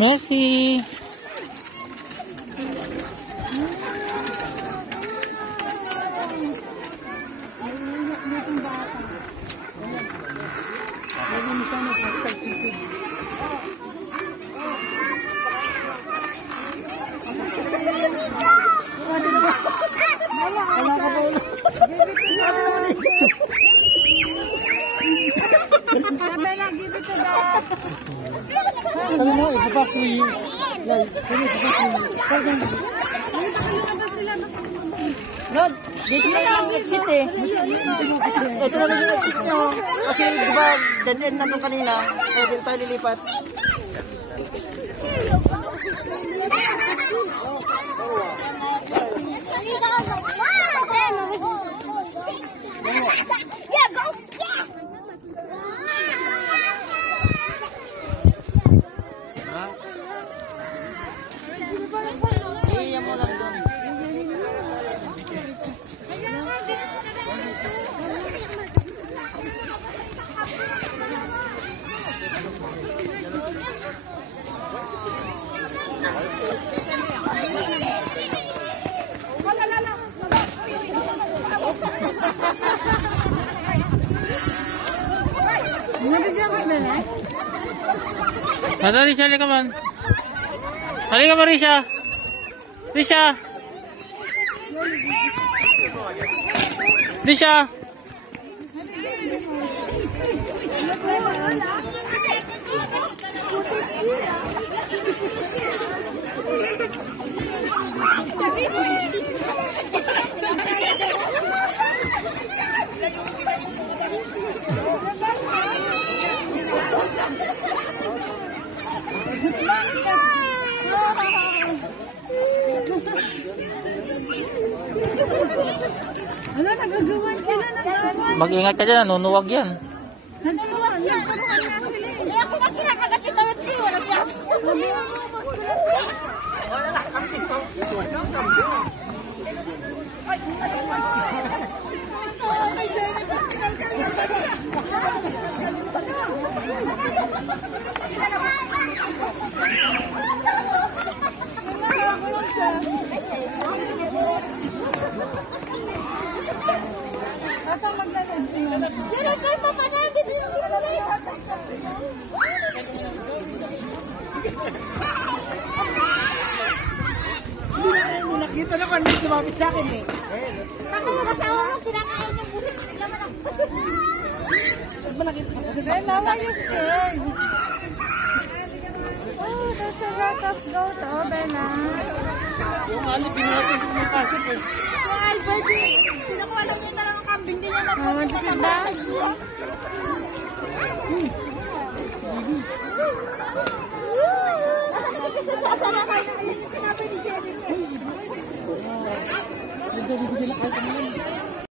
Merci. Sabi mo, iba ko yung... Rod, dito na lang ang exit eh. Ito na lang yung exit nyo. Kasi diba, dead end na doon kanina. Kaya dito tayo lilipat. Ada Risha, halika man. Halika man, Risha. Risha. Risha. Ano, nagagawan sila, nagagawan. Mag-ingat ka dyan, nanunuwag yan. Nanunuwag yan, turuan na sila. Eh, ako na kinakagat yung tawad ko, wala yan. Wala na, kambing ko. Nakita na kung hindi lumapit sa akin eh. Ako yung kasawa mo, kinakain yung pusit. Laman ako. Ba't ba nakita sa pusit? Bella, why you scared? Oh, there's a lot of goat. Oh, Bella. Yung alip, pinatay ko ng pasok eh. Yung Albert, pinakuha lang yung dalawang kambing din yung napupunta sa bahay. Sasara kayo. Sinabi ni Jerry.